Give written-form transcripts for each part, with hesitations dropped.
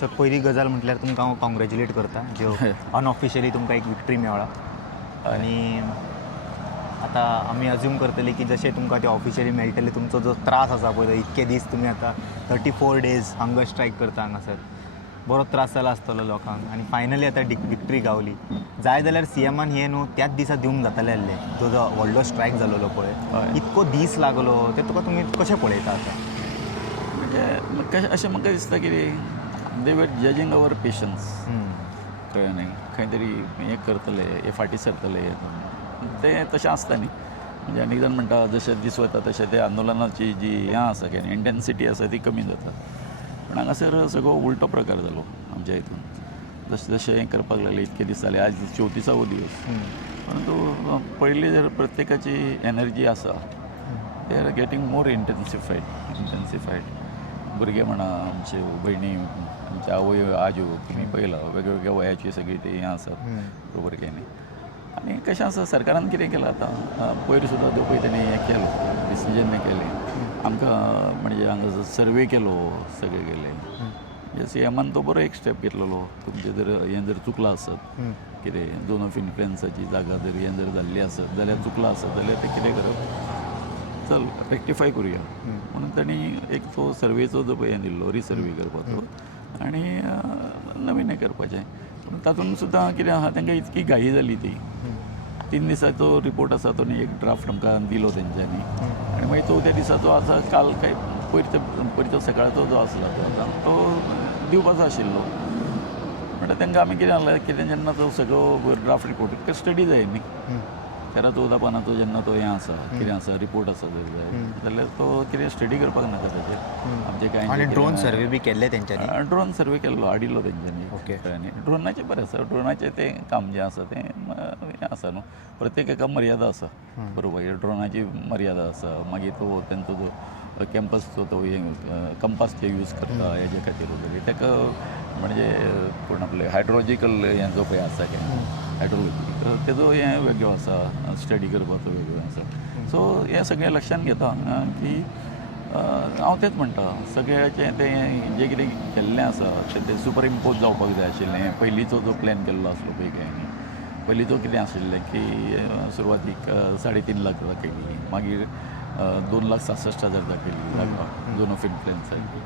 Sir पहिली गजाल म्हटल्यार तुमकां हांव कॉंग्रॅच्युलेट करता ज्यो अनऑफिशियली तुमकां एक विक्ट्री मेळ्ळा आनी आतां आमी अज्यूम करतली की जशें तुमकां तें ऑफिशियली मेळटलें तुमचो जो त्रास आसा पळय इतके दीस तुमी आतां 34 डेज हंगर स्ट्रायक करता हांगासर बरो त्रास जाला आसतलो लोकांक आनी फायनली आतां विक्ट्री गावली जाय जाल्यार सीएमान हें न्हू त्याच दिसा दिवंक जातालें आसलें तो जो व्हडलो स्ट्रायक जालोलो पळय इतको दीस लागलो तें तुका तुमी कशें पळयता आतां म्हणजे अशें म्हाका दिसता की दे वर जजींग अवर पेशन्स कळ्ळें न्ही खंय तरी हें करतले हे फाटीं सरतले तें तशें आसता न्ही म्हणजे अनेक जाण म्हणटा जशें दीस वता तशें ते आंदोलनाची जी हें आसा की इंटेन्सिटी आसा ती कमी जाता पूण हांगासर सगळो उलटो प्रकार जालो आमच्या हितून जशें जशें हें करपाक लागले इतके दीस जाले आज 34वो दीस परंतु पयलीं जर प्रत्येकाची एनर्जी आसा they are getting more intensified भुरगे म्हणा आमचे भयणी आमच्या आवय आजो तुमी पळयलां वेगवेगळ्या वयाची सगळी ती हें आसात भुरग्यांनी आनी कशें आसा सरकारान कितें केलां आतां पयर सुद्दां त्यो पळय तेणी हें केलें डिसिजन केलें आमकां म्हणजे हांगा सर्वे केलो सगळे केले सीएमान तो बरो एक स्टेप घेतलेलो तुमचें जर हें जर चुकलां आसत कितें झोन ऑफ इन्फ्लुएन्साची जागा जर हें जर जाल्ली आसत जाल्यार चुकलां आसत जाल्यार तें कितें करप चल रेक्टिफाय करुया म्हणून तांणी एक तो सर्वेचो जो पळय हें दिल्लो रिसर्वे करपाचो आनी नवीन हें करपाचें पूण तातूंत सुद्दां कितें आहा तांकां इतकी घाई जाली ती 3 दिसाचो रिपोर्ट आसा तो न्ही एक ड्राफ्ट आमकां दिलो तेंच्यांनी आनी मागीर चवथ्या दिसाचो आसा काल काय पयरचो सकाळचो जो आसला तो आतां तो दिवपाचो आशिल्लो म्हणटा तांकां आमी कितें सांगलें कितें जेन्ना तो सगळो ड्राफ्ट रिपोर्ट स्टडी जाय न्ही 13-14 पानांचो जेन्ना तो हें आसा कितें आसा रिपोर्ट आसा जर जाय जाल्यार तो कितें स्टडी करपाक नाका ताचेर आमचे कांय आनी ड्रोन सर्वे बी केल्ले तेंच्यांनी ड्रोन सर्वे केल्लो हाडिल्लो तेंच्यांनी ओके आनी ड्रोनाचें बरें आसा ड्रोनाचें तें काम जें आसा तें हें आसा न्हू प्रत्येक एका मर्यादा आसा बरोबर ड्रोनाची मर्यादा आसा मागीर तो तेंचो जो कॅम्पसचो तो कंपास जे यूज करता हेजे खातीर वगैरे ताका म्हणजे पूण आपले हायड्रोलॉजिकल हें जो पळय आसा हायड्रोलॉजी तेजो हें वेगळो आसा स्टडी करपाचो वेगळो आसा सो हें सगळें लक्षांत घेता की हांव तेंच म्हणटा सगळ्याचें तें जें कितें केल्लें आसा तें सुपर इम्पोज जावपाक जाय आशिल्लें पयलींचो जो प्लॅन केल्लो आसलो पळय काय न्ही पयलींचो कितें आशिल्लें की सुरवातीक 3.5 लाख दाखयली मागीर 2,66,000 दाखयली जागा झोन ऑफ इन्फ्लुएन्साची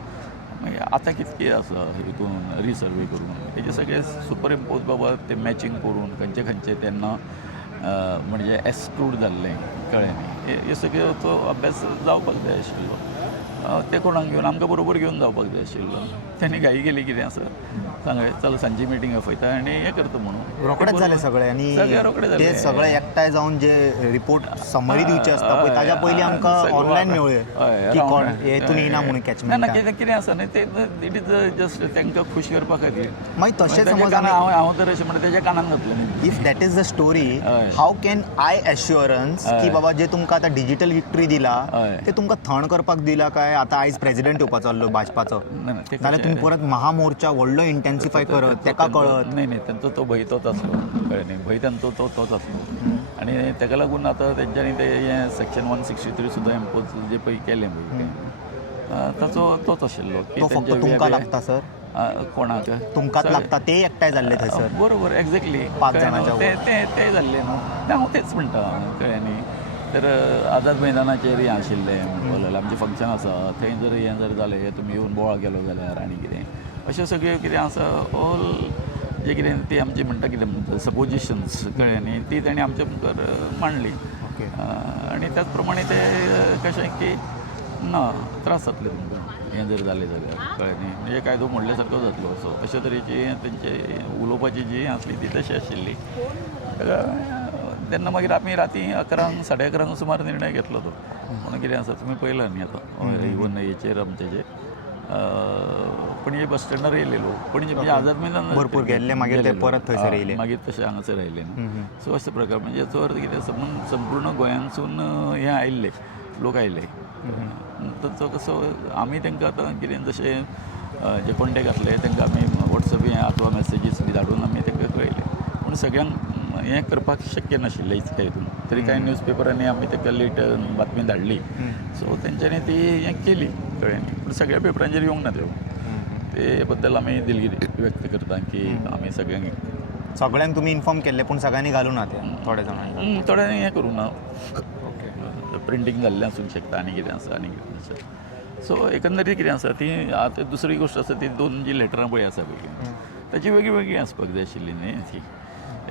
मागीर आतां कितके आसा हितून रिसर्वे करून हेजे सगळे सुपर इम्पोज बाबा ते मॅचिंग करून खंयचे खंयचे तेन्ना म्हणजे एक्सक्लूड जाल्लें कळ्ळें न्ही हे सगळे तो अभ्यास जावपाक जाय आशिल्लो ते कोणाक घेवन आमकां बरोबर घेवन जावपाक जाय आशिल्लो तेणी घाई गेली कितें आसा सांगलें चल सांजची मिटींग आपयता आनी हें करता म्हणून रोखडेंच जालें सगळें आनी सगळें रोखडें जालें ते सगळे एकठांय जावन जे रिपोर्ट समरी दिवचे आसता पळय ताज्या पयलीं आमकां ऑनलायन मेळ्ळे की कोण हेतून येना म्हणून ना कॅचमेंट कितें आसा न्ही ते इट इज जस्ट तांकां खूश करपा खातीर मागीर तशें समज हांव तर अशें म्हणटा तेज्या कानान घातलें न्ही if that is the story how can I assurance की बाबा जे तुमकां आतां डिजिटल विक्ट्री दिला ते तुमकां थंड करपाक दिला काय आतां आयज प्रेजिडेंट येवपाचो आसलो भाजपाचो जाल्यार तुमी परत महामोर्चा व्हडलो इंटेन्सिफाय करत तेका कळत नाही तेंचो तो भंय तोच आसलो कळ्ळें न्ही भंय तेंचो तोच आसलो आनी तेका लागून आतां तेंच्यांनी ते हें सेक्शन 163 सुद्दां इम्पोज जे पळय केलें पळय ताचो तोच आशिल्लो तो फक्त तुमकां लागता सर कोणाक तुमकांच लागता ते एकठांय जाल्ले थंयसर बरोबर एक्झॅक्टली 5 जाणांच्या ते जाल्ले न्हू हांव तेच म्हणटा कळ्ळें न्ही तर आझाद मैदानाचेर हें आशिल्लें म्हणपाक लागलें आमचें फंक्शन आसा थंय जर हें जर जालें तुमी येवन बोवाळ केलो जाल्यार आनी कितें अश्यो सगळ्यो कितें आसा ऑल जें कितें ती आमची म्हणटा कितें सपोजिशन्स कळ्ळें न्ही ती तेणी आमच्या मुखार मांडली ओके आनी त्याच प्रमाणे ते कशें की ना त्रास जातले तुमकां हें जर जालें जाल्यार कळ्ळें न्ही म्हणजे कायदो मोडल्या सारको जातलो असो अशे तरेची तेंचे उलोवपाची जी आसली ती तशी आशिल्ली तेन्ना मागीर आमी राती 11 11:30 सुमार निर्णय घेतलो तो म्हणून कितें आसा तुमी पळयलां न्ही आतां इवन हेचेर आमचेर पण हे बस स्टँडार येयलेलो पण म्हणजे आझाद मैदान भरपूर गेल्ले मागीर ते परत थंयसर येयले मागीर तशें हांगासर आयले सो अशे प्रकार म्हणजे याचो अर्थ कितें संपूर्ण गोंयांतसून हे आयिल्ले लोक आयले ताचो कसो आमी तांकां आतां कितें जशें जे कॉन्टेक्ट आसले तांकां आमी वॉट्सॅप अथवा मॅसेजीस बी धाडून आमी तांकां कळयले पूण सगळ्यांक हें करपाक शक्य नाशिल्लें इतके हितून तरी कांय न्यूजपेपरांनी आमी ताका लेट बातमी धाडली सो तेंच्यांनी ती हें केली कळ्ळें न्ही पूण सगळ्या पेपरांचेर येवंक ना त्यो ते बद्दल आमी दिलगिरी व्यक्त करता की आमी सगळ्यांक सगळ्यांक तुम्ही इन्फॉर्म केल्ले पूण सगळ्यांनी घालूं ना ते थोडे जाणांनी. थोड्यांनी हें करूं ना ओके. प्रिंटींग जाल्लें आसूंक शकता आनी कितें आसा आनी कितें आसा. सो एकंदरीत कितें आसा ती आतां दुसरी गोश्ट आसा ती 2 जी लेटरां पळय आसा पळय ताची वेगळी वेगळी आसपाक जाय आशिल्ली न्ही ती.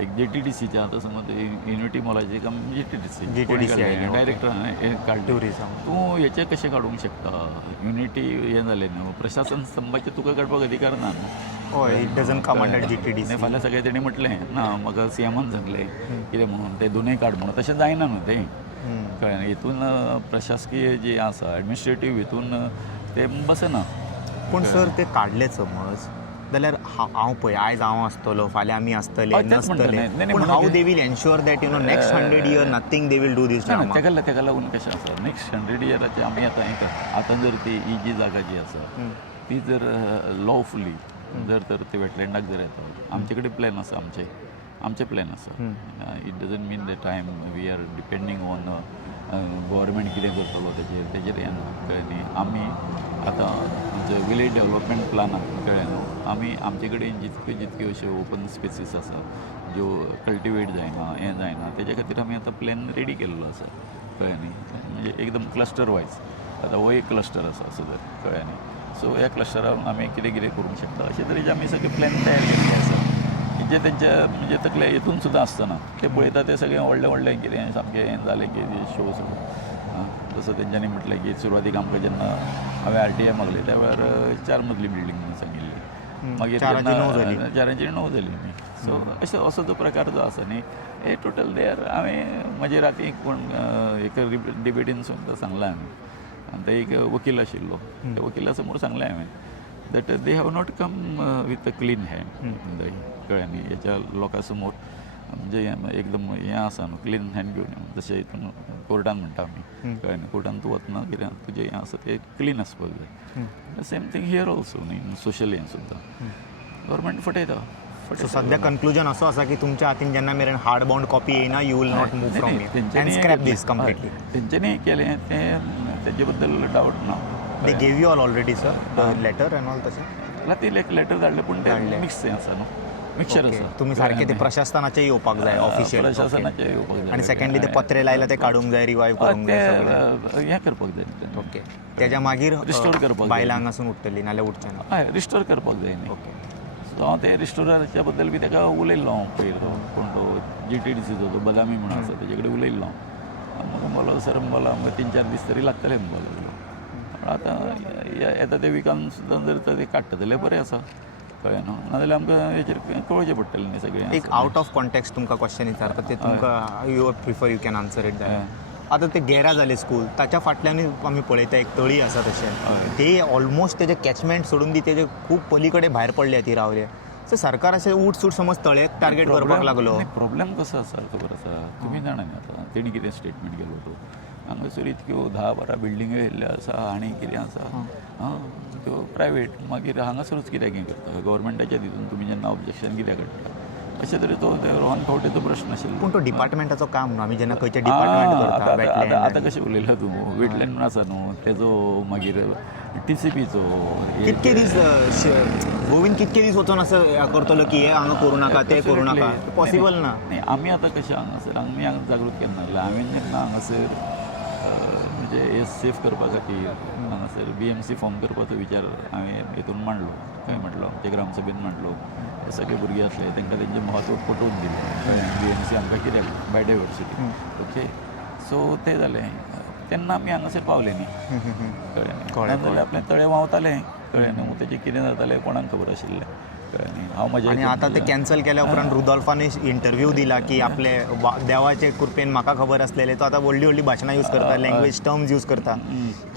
एक JTDCची आतां समज युनिटी मॉलाची काम JTDC GTDC आहे, ओके. डायरेक्टर काडली. टुरिझम. तूं हेचे कशें काडूंक शकता युनिटी हें जालें न्हू प्रशासन स्तंभाचे तुका काडपाक अधिकार ना न्हू. हय, it doesn't come under GTDC. आनी फाल्यां सगळें तेणी म्हटलें ना म्हाका CMन सांगलें कितें म्हणून ते दोनूय काड म्हणून तशें जायना न्हू तें कळ्ळें. हितून प्रशासकीय जी आसा एडमिनिस्ट्रेटीव हितून ते बसना. पूण सर ते काडले समज जाल्यार हांव पळय आयज हांव आसतलो फाल्यां आमी आसतले हय, तेच म्हणटा नसतले न्ही. नाही, पूण म्हणून हाऊ ते- they will ensure that next 100 year nothing they will do this ना, ड्रामा. तेका लागून कशें आसा नेक्स्ट 100 इयराचे आमी आतां हें करता. आतां जर ती ही जी जागा जी आसा ती जर लॉफुली जर तर ते वेटलँडाक जर येता आमचे कडेन प्लॅन आसा आमचे प्लॅन आसा. It doesn't mean that we are depending on government कितें करतलो तेजेर हें ना कळ्ळें न्ही. आमी आतां आमचे विलेज डेवलपमेंट प्लानाक कळ्ळें न्हू आमी आमचे कडेन जितक्यो अश्यो ओपन स्पेसीस आसा ज्यो कल्टिवेट जायना हें जायना तेजे खातीर आमी आतां प्लॅन रेडी केल्लो आसा कळ्ळें न्ही. म्हणजे एकदम क्लस्टर वायज आतां हो एक क्लस्टर आसा सुद्दां कळ्ळें न्ही. सो ह्या क्लस्टरान आमी कितें कितें करूंक शकता अशे तरेचे आमी सगळे प्लॅन तयार केल्ले आसा जे तेंच्या म्हणजे तकले हितून सुद्दां आसतना ते पळयता ते सगळें व्हडलें कितें सामकें हें जालें की शो सगळो. जसं तेंच्यांनी म्हटलें की सुरवातीक आमकां जेन्ना हांवें RTI मागली त्या वेळार 4 मजली बिल्डींग म्हणून सांगिल्ली. मागीर 4ची 9 जाली. 4ची 9 जाली न्ही. सो असो जो प्रकार जो आसा न्ही हे टोटल देर हांवें म्हजे राती कोण एक डिबेटीन सुद्दां सांगलां हांवें. आनी ते एक वकील आशिल्लो त्या वकिला समोर सांगलें हांवें that they have not come with a clean hand कळ्ळें न्ही. हेच्या लोकां समोर म्हणजे एकदम हें आसा न्हू क्लीन हँड घेवन येवं जशें हितून कोर्टान म्हणटा आमी कळ्ळें न्ही. कोर्टान तूं वतना कितें तुजें हें आसा तें क्लीन आसपाक जाय. सेम थिंग हियर ऑल्सो न्ही सोशल हें सुद्दां गव्हर्मेंट फटयता. सो सध्या कन्क्लुजन असो आसा की तुमच्या हातीन जेन्ना मेरेन हार्ड बाउंड कॉपी येयना you will not move from and scrap this completely. तेंच्यांनी केलें तेजे बद्दल डावट ना. They gave you all already sir letter and all तशें. ती एक लेटर धाडलें पूण तें मिक्स हें आसा न्हू मिक्सचर आसा. तुम्ही सारखे ते प्रशासनाचे येवपाक जाय ऑफिशियल प्रशासनाचे येवपाक जाय आणि सेकंडली ते पत्रे लायला ते काडूंक जाय रिवायव करूंक जाय सगळें. हें करपाक जाय. ओके त्याच्या मागीर Restore करपाक जाय. बायलां हांगासून उठतली नाल्यार उठचें ना. हय रिस्टोर करपाक जाय न्ही. ओके सो हांव ते रिस्टोराच्या बद्दल बी ताका उलयल्लो हांव पयर तो कोण तो GTDCचो तो बदामी म्हणून आसा तेजे कडेन उलयल्लो हांव. म्हाका म्हणलो सर मला 3-4 दीस तरी लागतले म्हणलो. आतां येता ते विकान सुद्दां जर ते काडटा जाल्यार बरें आसा कळ्ळें न्हू. नाजाल्यार आमकां हेचेर कळचें पडटलें न्ही सगळें. एक आउट ऑफ कॉन्टेक्स्ट तुमकां क्वेश्चन विचारता ते तुमकां you prefer you can answer it that. आतां ते गेरा जाले स्कूल ताच्या फाटल्यानूय आमी पळयता एक तळी आसा तशें ते ऑलमोस्ट तेजे कॅचमेंट सोडून दी तेजे खूब पलीकडे भायर पडले ती रावले. सो सरकार अशें उठ सूट समज तळ्याक टार्गेट करपाक लागलो. प्रॉब्लेम कसो आसा खबर आसा तुमी जाणा न्ही आतां तेणी कितें स्टेटमेंट केलो तो हांगासर इतक्यो 10-12 बिल्डिंग्यो येयल्ल्यो आसा आनी कितें आसा त्यो प्रायवेट मागीर हांगासरूच कित्याक हें करता गव्हर्मेंटाच्या हितून तुमी जेन्ना ऑब्जेक्शन कित्याक काडटा अशें तरी तो रोहन फावटेचो प्रश्न आशिल्लो. पूण तो डिपार्टमेंटाचो काम न्हू आमी जेन्ना खंयचे डिपार्टमेंट आतां कशें उलयलो तूं वेटलँड म्हणून आसा न्हू तेजो मागीर TCPचो कितके दीस गोविंद कितके दीस वचून असं करतलो की हे हांगा करूं नाका ते करूं नाका पॉसिबल ना. न्ही आमी आतां कशें हांगासर आमी जागृत केन्ना जाल्यार हांवें जेन्ना हांगासर म्हणजे हे सेफ करपा खातीर हांगासर BMC फॉर्म करपाचो विचार हांवें हितून मांडलो खंय म्हटलो ते ग्रामसभेन मांडलो. हे सगळे भुरगे आसले तांकां तेंचें म्हत्व पटोवन दिलें. BMC आमकां कित्याक बायोडायवर्सिटी ओके. सो तें जालें तेन्ना आमी हांगासर पावले न्ही कळ्ळें नाजाल्यार आपलें तळें व्हांवतालें कळ्ळें न्हू. तेजें कितें जातालें कोणाक खबर आशिल्लें कळ्ळें न्ही. हांव म्हज्या आणि आता ते कॅन्सल केल्या उपरांत रुदॉल्फानी इंटरव्यू दिला की आपले देवाचे कृपेन म्हाका खबर आसलेले तो आतां व्हडली व्हडली भाशणां यूज करता लँग्वेज टर्म्स यूज करता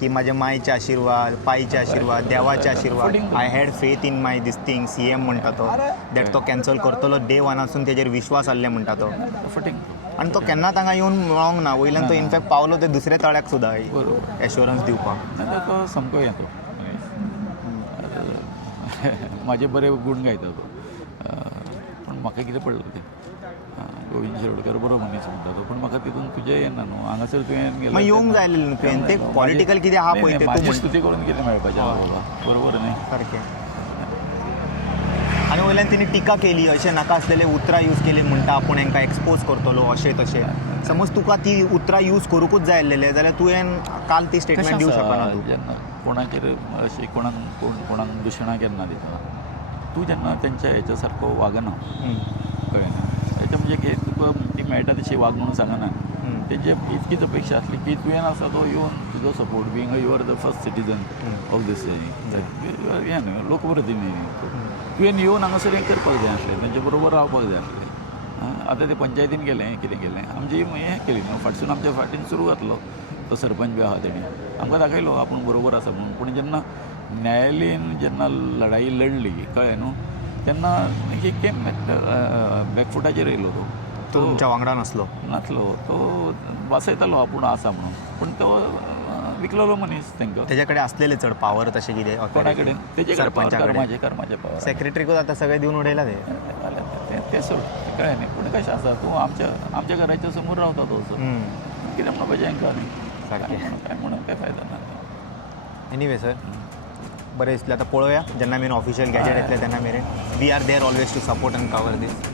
की म्हाज्या मायचे आशिर्वाद पायचे आशिर्वाद देवाचे आशिर्वाद I had faith in my this thing CM म्हणटा तो दॅट तो कॅन्सल करतलो डे वनासून तेजेर विश्वास आसले म्हणटा तो. फटींग आणि तो केन्ना तांगा येवन मेळोंक ना वयल्यान तो इनफॅक्ट पावलो ते दुसऱ्या तळ्याक सुद्दां एश्युरन्स दिवपाक. तो सामको येतो म्हाजे बरे गुण गायता तो पूण म्हाका कितें पडलें तें गोविंद शिरोडकर बरो मनीस म्हणटा तो पूण म्हाका तितून तुजें येना न्हू. हांगासर तुवें गेलो येवंक जाय आसलें न्हू तुवें ते पॉलिटिकल कितें आहा पळय ते म्हाजी स्तुती करून कितें मेळपाचें आहा बाबा बरोबर न्ही सारकें. वयल्यान तेणी टिका केली अशें नाका आसलेले उतरां यूज केली म्हणटा आपूण हांकां एक्सपोज करतलो अशें तशें समज तुका ती उतरां यूज करूंकूच जाय आसलेले जाल्यार तुवें काल ती स्टेटमेंट दिवं शकना तूं जेन्ना कोणाचेर अशी कोणाक दुशणां केन्ना दिता तूं जेन्ना तेंच्या हेच्या सारको वागना कळ्ळें हेचें म्हणजे कितें तुका ती मेळटा तशी वाग म्हणून सांगना तेंचे इतकीच अपेक्षा आसली की तुवें आसा तो येवन तुजो support being you are the first citizen of this हें न्हू लोकप्रतिनिधी तुवें येवन हांगासर हें करपाक जाय आसलें तेंचे बरोबर रावपाक जाय आसलें आतां ते पंचायतीन गेलें कितें केलें आमची हें केली न्हू फाटसून आमच्या फाटीन सुरू घातलो तो सरपंच बी आहा तेणी आमकां दाखयलो आपूण बरोबर आसा म्हणून पूण जेन्ना न्यायालयान जेन्ना लढाई लढली कळ्ळें न्हू तेन्ना ही केम बॅकफुटाचेर येयलो तो तुमच्या वांगडा नासलो तो वासयतालो आपूण आसा म्हणून पूण तो विकलेलो मनीस तांकां तेजे कडेन आसलेले चड पावर तशें कितें कोणा कडेन तेजे कडेन कर्माचे पावर सेक्रेटरीकूच आतां सगळे दिवन उडयला ते ते सोड कळ्ळें न्ही पूण कशें आसा तूं आमच्या घराच्या समोर रावता तो असो कितें म्हणून पाहिजे हांकां न्ही काय म्हणून काय फायदा ना एनिवे सर बरें दिसलें आतां पळोवया जेन्ना मेरेन ऑफिशियल गॅजेट येतलें तेन्ना मेरेन we are there always to support and cover this